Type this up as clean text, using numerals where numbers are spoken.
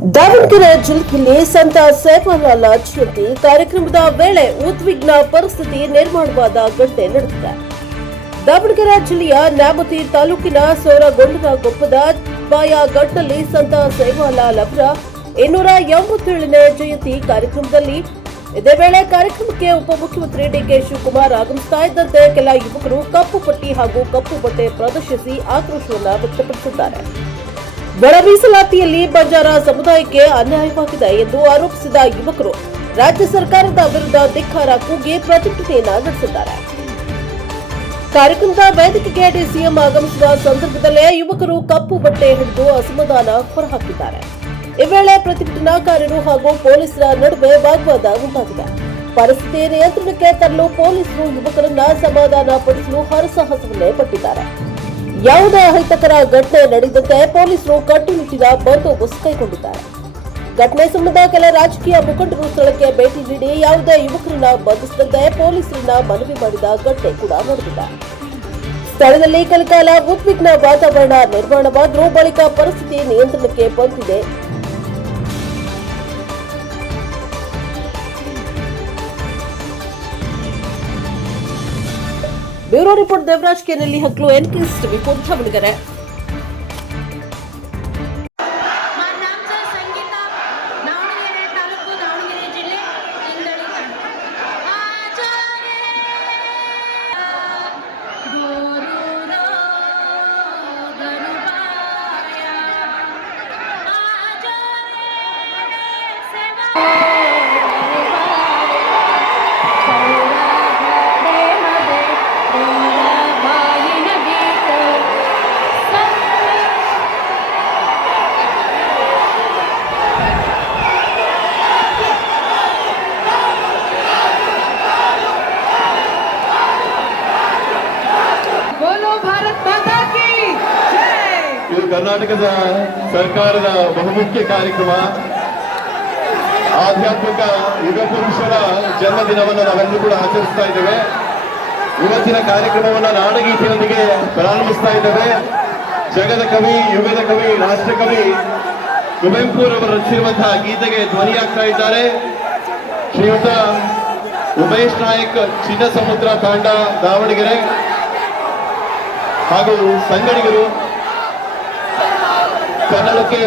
ದಾವಣಗೆರೆ ಜಿಲ್ಲೆಯಲ್ಲಿ ಸಂತ ಸೇವಾಲಾಲ್ ಜಯಂತಿ ಕಾರ್ಯಕ್ರಮದ ವೇಳೆ ಉದ್ವಿಗ್ನ ಪರಿಸ್ಥಿತಿ ನಿರ್ಮಾಣವಾದ ಘಟನೆ ನಡೆದಿದೆ. ದಾವಣಗೆರೆ ಜಿಲ್ಲೆಯ ನ್ಯಾಮತಿ ತಾಲೂಕಿನ ಸೋರಗೊಂಡನಕೊಪ್ಪದ ಬಾಯಘಟ್ಟದಲ್ಲಿ ಸಂತ ಸೇವಾಲಾಲ್ ಅವರ 287ನೇ ಜಯಂತಿ ಕಾರ್ಯಕ್ರಮದಲ್ಲಿ ಇದೇ ವೇಳೆ ಕಾರ್ಯಕ್ರಮಕ್ಕೆ ಉಪಮುಖ್ಯಮಂತ್ರಿ ಡಿಕೆ ಶಿವಕುಮಾರ್ ಆಗಮಿಸ್ತಾ ಇದ್ದಂತೆ ಕೆಲ ಯುವಕರು ಕಪ್ಪು ಪಟ್ಟಿ ಹಾಗೂ ಕಪ್ಪು ಬಟ್ಟೆ ಪ್ರದರ್ಶಿಸಿ ಆಕ್ರೋಶವನ್ನು ವ್ಯಕ್ತಪಡಿಸಿದ್ದಾರೆ. ಒಳ ಮೀಸಲಾತಿಯಲ್ಲಿ ಬಂಜಾರ ಸಮುದಾಯಕ್ಕೆ ಅನ್ಯಾಯವಾಗಿದೆ ಎಂದು ಆರೋಪಿಸಿದ ಯುವಕರು ರಾಜ್ಯ ಸರ್ಕಾರದ ವಿರುದ್ಧ ಧಿಕ್ಕಾರ ಕೂಗಿ ಪ್ರತಿಭಟನೆಯನ್ನ ನಡೆಸಿದ್ದಾರೆ. ಕಾರ್ಯಕ್ರಮದ ವೇದಿಕೆಗೆ ಡಿಸಿಎಂ ಆಗಮಿಸಿದ ಸಂದರ್ಭದಲ್ಲೇ ಯುವಕರು ಕಪ್ಪು ಬಟ್ಟೆ ಹಿಡಿದು ಅಸಮಾಧಾನ ಹೊರಹಾಕಿದ್ದಾರೆ. ಈ ವೇಳೆ ಪ್ರತಿಭಟನಾಕಾರರು ಹಾಗೂ ಪೊಲೀಸರ ನಡುವೆ ವಾಗ್ವಾದ ಉಂಟಾಗಿದೆ. ಪರಿಸ್ಥಿತಿ ನಿಯಂತ್ರಣಕ್ಕೆ ತರಲು ಪೊಲೀಸರು ಯುವಕರನ್ನ ಸಮಾಧಾನ ಪಡಿಸಲು ಹರಸಾಹಸವನ್ನೇ ಪಟ್ಟಿದ್ದಾರೆ. ಯಾವುದೇ ಅಹಿತಕರ ಘಟನೆ ನಡೆದಂತೆ ಪೊಲೀಸರು ಕಟ್ಟುನಿಟ್ಟಿನ ಬಂದೋಬಸ್ತ್ ಕೈಗೊಂಡಿದ್ದಾರೆ. ಘಟನೆ ಸಂಬಂಧ ಕೆಲ ರಾಜಕೀಯ ಮುಖಂಡರು ಸ್ಥಳಕ್ಕೆ ಭೇಟಿ ನೀಡಿ ಯಾವುದೇ ಯುವಕರನ್ನ ಬಂಧಿಸದಂತೆ ಪೊಲೀಸರನ್ನ ಮನವಿ ಮಾಡಿದ ಘಟನೆ ಕೂಡ ನಡೆದಿದೆ. ಸ್ಥಳದಲ್ಲಿ ಕೆಲಕಾಲ ಉದ್ವಿಗ್ನ ವಾತಾವರಣ ನಿರ್ಮಾಣವಾದರೂ ಬಳಿಕ ಪರಿಸ್ಥಿತಿ ನಿಯಂತ್ರಣಕ್ಕೆ ಬಂದಿದೆ. ಬ್ಯೂರೋ ರಿಪೋರ್ಟ್ ದೇವರಾಜ್ ಕೆನೆಲ್ಲಿ ಹಕ್ಲು ಎನ್ಕೆಎಸ್ ಟಿವಿ ದಾವಣಗೆರೆ. ಇದು ಕರ್ನಾಟಕದ ಸರ್ಕಾರದ ಬಹುಮುಖ್ಯ ಕಾರ್ಯಕ್ರಮ. ಆಧ್ಯಾತ್ಮಿಕ ಯುಗ ಪುರುಷರ ಜನ್ಮದಿನವನ್ನು ನಾವೆಲ್ಲರೂ ಕೂಡ ಆಚರಿಸ್ತಾ ಇದ್ದೇವೆ. ಇವತ್ತಿನ ಕಾರ್ಯಕ್ರಮವನ್ನು ನಾಡಗೀತೆಯೊಂದಿಗೆ ಪ್ರಾರಂಭಿಸ್ತಾ ಇದ್ದೇವೆ. ಜಗದ ಕವಿ, ಯುಗದ ಕವಿ, ರಾಷ್ಟ್ರಕವಿ ಕುವೆಂಪುರವರು ರಚಿಸಿರುವಂತಹ ಗೀತೆಗೆ ಧ್ವನಿಯಾಗ್ತಾ ಇದ್ದಾರೆ ಶ್ರೀಯುತ ಉಮೇಶ್ ನಾಯಕ್, ಚಿನ್ನ ಸಮುದ್ರ ತಾಂಡ, ದಾವಣಗೆರೆ ಹಾಗೂ ಸಂಗಡಿಗರು. ಕನ್ನಡಕ್ಕೆ